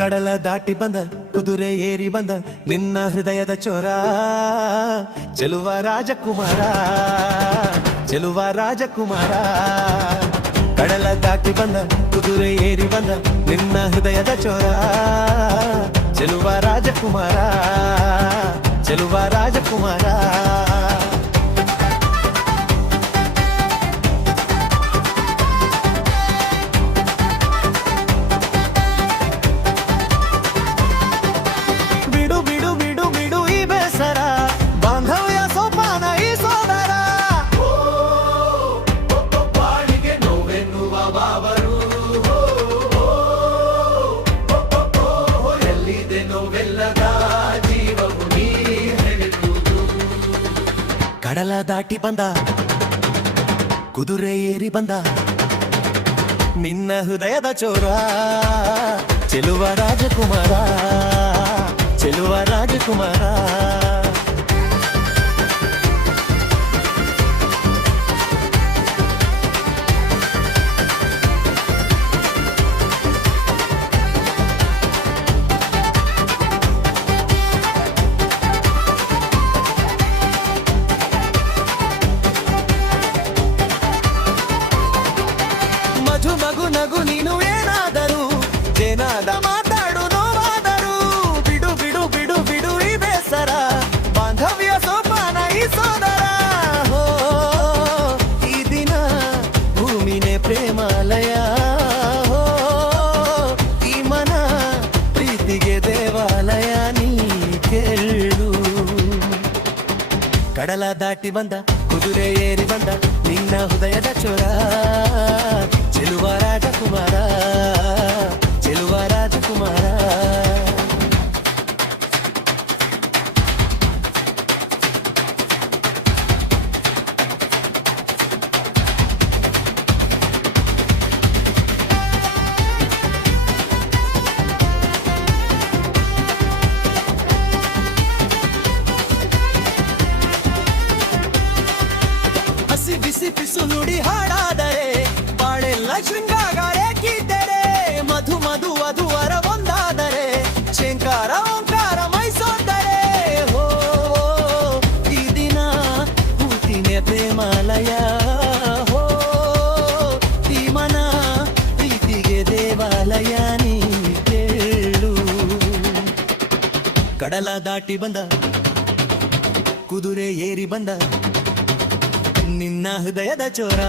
ಕಡಲ ದಾಟಿ ಬಂದ ಕುದುರೆ ಏರಿ ಬಂದ ನಿನ್ನ ಹೃದಯದ ಚೋರ ಚೆಲುವ ರಾಜಕುಮಾರ ಚೆಲುವ ರಾಜಕುಮಾರ ಕಡಲ ದಾಟಿ ಬಂದ ಕುದುರೆ ಏರಿ ಬಂದ ನಿನ್ನ ಹೃದಯದ ಚೋರ ಚೆಲುವ ರಾಜಕುಮಾರ ಚೆಲುವ ರಾಜಕುಮಾರ ಕಡಲ ದಾಟಿ ಬಂದ ಕುದುರೆ ಏರಿ ಬಂದ ನಿನ್ನ ಹೃದಯದ ಚೋರ ಚೆಲುವ ರಾಜಕುಮಾರ ಚೆಲುವ ರಾಜಕುಮಾರ ಮಗು ನಗು ನೀನು ಏನಾದರೂ ಏನಾದ ಮಾತಾಡು ನೋವಾದರೂ ಬಿಡು ಬಿಡು ಬಿಡು ಬಿಡು ಈ ಬೇಸರ ಬಾಂಧವ್ಯ ಸೋಪಾನ ಈ ಸೋದರ ಹೋ ಈ ದಿನ ಭೂಮಿನೇ ಪ್ರೇಮಾಲಯ ಹೋ ಈ ಮನ ಪ್ರೀತಿಗೆ ದೇವಾಲಯ ನೀ ಕೇಳು ಕಡಲ ದಾಟಿ ಬಂದ ಕುದುರೆ ಏರಿ ಬಂದ ನಿನ್ನ ಹೃದಯದ ಚೋರ ಚೆಲುವ ರಾಜಕುಮಾರ ಚೆಲುವ ರಾಜಕುಮಾರ ಹಸಿ ಬಿಸಿ ಪಿಸು ನುಡಿ ಹಾಡಾದರೆ ಬಾಳೆಲ್ಲ ಶೃಂಗಾರೇಕಿದ್ದರೆ ಮಧು ಮಧು ವಧುವರ ಒಂದಾದರೆ ಶಂಕಾರ ಓಂಕಾರ ಮೈಸೋದರೆ ಹೋ ಈ ದಿನ ಭೂತಿನೇ ಪ್ರೇಮಾಲಯ ಹೋ ಈ ಮನ ಪ್ರೀತಿಗೆ ದೇವಾಲಯ ನೀ ಕೇಳು ಕಡಲ ದಾಟಿ ಬಂದ ಕುದುರೆ ಏರಿ ಬಂದ ನಿನ್ನ ಹೃದಯದ ಚೋರ